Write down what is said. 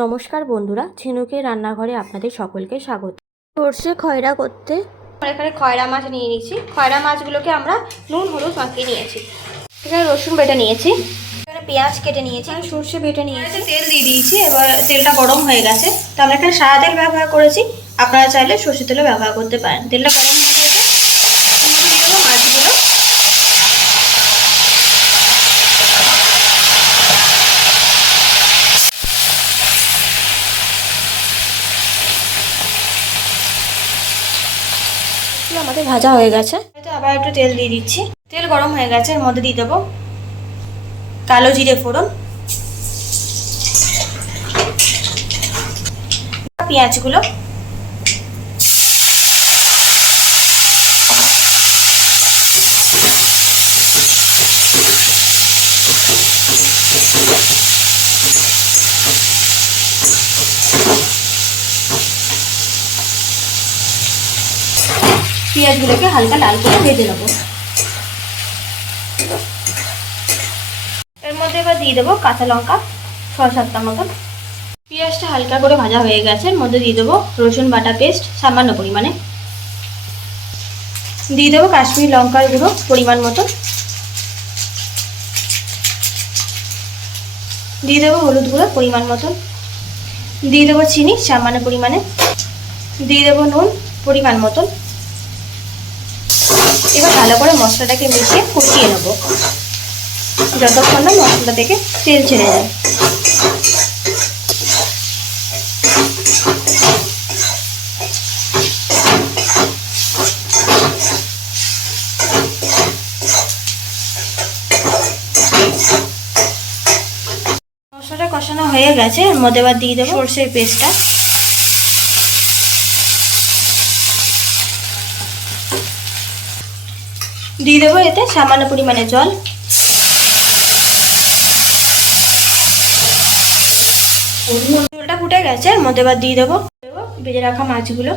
নমস্কার বন্ধুরা ঝিনুকের রান্নাঘরে আপনাদের সকলকে স্বাগত। সর্ষে খয়রা করতে এখানে খয়রা মাছ নিয়ে নিয়েছি। খয়রা মাছগুলোকে আমরা নুন, হলুদ মাখিয়ে নিয়েছি। এখানে রসুন বেটে নিয়েছি। এখানে পেঁয়াজ কেটে নিয়েছি। আর সর্ষে বেটে নিয়েছি। তেল দিয়ে দিয়েছি, এবার তেলটা গরম হয়ে গেছে। তো আমরা এখানে সাদা তেল ব্যবহার করেছি। আপনারা চাইলে সর্ষে তেলও ব্যবহার করতে পারেন। তেলটা গরম হয়ে গেছে এর মধ্যে দিয়ে দেবো মাছগুলো এগুলো আমাদের ভাজা হয়ে গেছে। তো আবার একটু তেল দিয়ে দিচ্ছি। তেল গরম হয়ে গেছে, এর মধ্যে দিয়ে দেবো কালো জিরে ফোড়ন, পেঁয়াজগুলো। পেঁয়াজগুলোকে হালকা লাল করে ভেজে নেব। এর মধ্যে এবার দিয়ে দেবো কাঁচা লঙ্কা ছয় সাতটা মতন পেঁয়াজটা হালকা করে ভাজা হয়ে গেছে, এর মধ্যে দিয়ে দেবো রসুন বাটা পেস্ট সামান্য পরিমাণে। দিয়ে দেবো কাশ্মীর লঙ্কার গুঁড়ো পরিমাণ মতো। দিয়ে দেবো হলুদ গুঁড়ো পরিমাণ মতন দিয়ে দেবো চিনি সামান্য পরিমাণে। দিয়ে দেবো নুন পরিমাণ মতন এবার ভালো করে মশলাটাকে মিশিয়ে কষিয়ে নেব। যতক্ষণ না মশলা থেকে তেল ছেড়ে যায়। মশলাটা কষানো হয়ে গেছে। এর মধ্যে এবার দিয়ে দেবো সর্ষের পেস্টটা। দিয়ে দেবো এতে সামান্য পরিমাণে জল। জলটা ফুটে গেছে, এর মধ্যে এবার দিয়ে দেবো। ভেজে রাখা মাছগুলো।